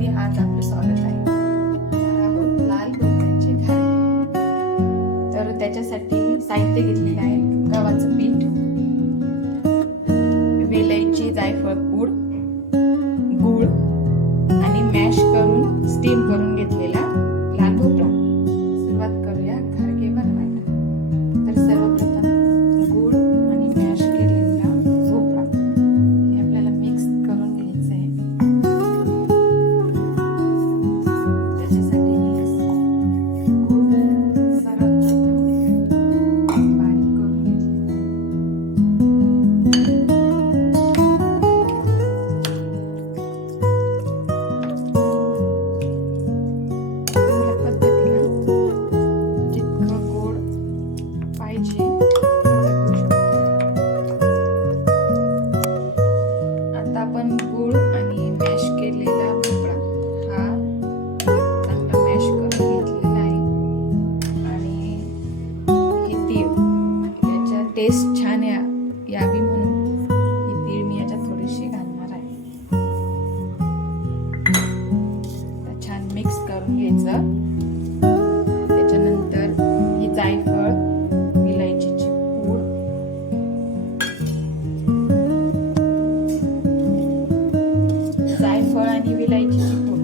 रेसिपीमध्ये आज आपलं स्वागत आहे. लाल भोपळ्याचे घारे. तर त्याच्यासाठी साहित्य घेतलेलं आहे: गव्हाचं पीठ, वेलची, जायफळ पूड, गूळ आणि मॅश करून स्टीम करून घेतलेला लाल भोपळा. सुरुवात करूया घारगे बनवायला. तर सर्वप्रथम गूळ आणि मॅश केलेला भोपळा हे आपल्याला मिक्स करून घ्यायचं आहे. त्याच्यासाठी गूळ सर्वप्रथम बारीक करून घेतलेला आहे. आता आपण गूळ आणि मॅश केलेला भोपळा हा चांगला मॅश करून घेतलेला आहे. आणि हे तीळ, याच्या टेस्ट छान यावी म्हणून ही तीळ मी याच्यात थोडीशी घालणार आहे. छान मिक्स करून घ्यायचं. त्याच्यानंतर ही जायफळ, विलायचीची पूड, जायफळ आणि विलायचीची पूड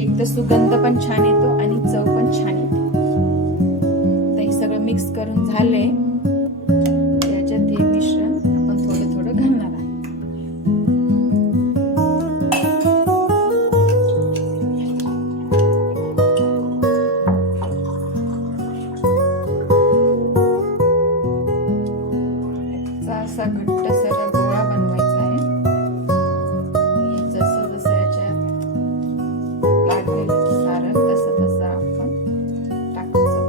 एक तर सुगंध पण छान येतो आणि चव पण छान येते. तर हे सगळं मिक्स करून झाले. त्याच्यात हे मिश्रण आपण थोडं थोडं घालणार आहे. असा घट्टसर गोळा बनवायचा आहे. जसं जसं याच्यात लागेल सारण तसं तसं आपण टाकत जाऊ.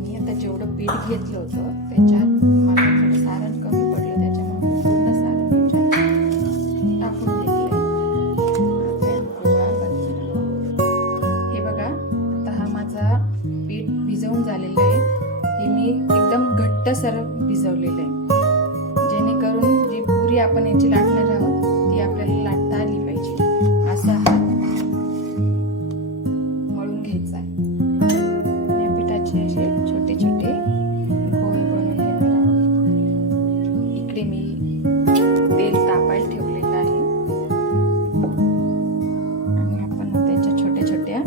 मी आता जेवढं पीठ घेतलं होतं त्याच्यात मला थोडं सारण कमी पडलं, त्याच्यामुळे पूर्ण सारण याच्यात टाकून घेतलंय. गोळा बनवला. हे बघा, आता हा माझा पीठ भिजवून झालेलं आहे. हे मी एकदम घट्टसर भिजवलेलं आहे, जेणेकरून जी पुरी आपण याची लाटणार आहोत ती आपल्याला लाटता आली पाहिजे. असा हा मळून घ्यायचा आहे. आणि पिठाचे असे छोटे छोटे गोळे बनवून घेणार आहोत. इकडे मी तेल तापायला ठेवलेलं आहे आणि आपण त्याच्या छोट्या छोट्या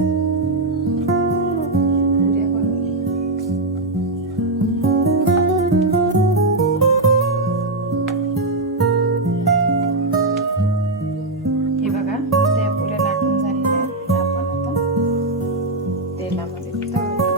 पुऱ्या बनवून घेऊ. हे बघा, त्या पुऱ्या लाटून झालेल्या आहेत. आपण आता तेलामध्ये तळून घेऊ.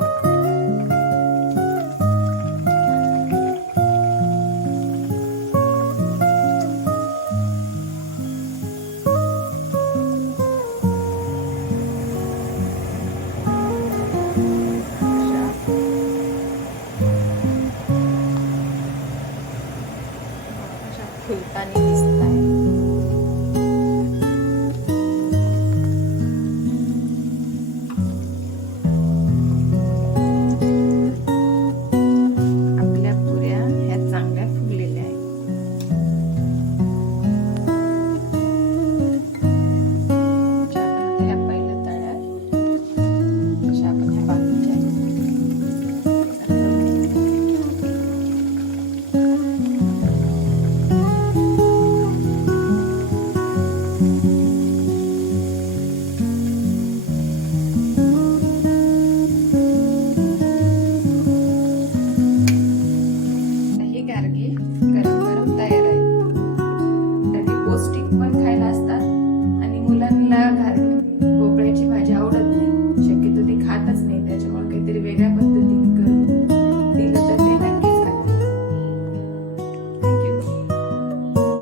फुलतानी दिसत आहे. आपल्या पुऱ्या ह्या चांगल्या फुगलेल्या आहेत. ह्या पहिल्या तळ्या अशा आपण ह्या बाकीच्या गारगे गरम गरम तयार आहेत. तर हे पौष्टिक पण खायला असतात आणि मुलांना घारगे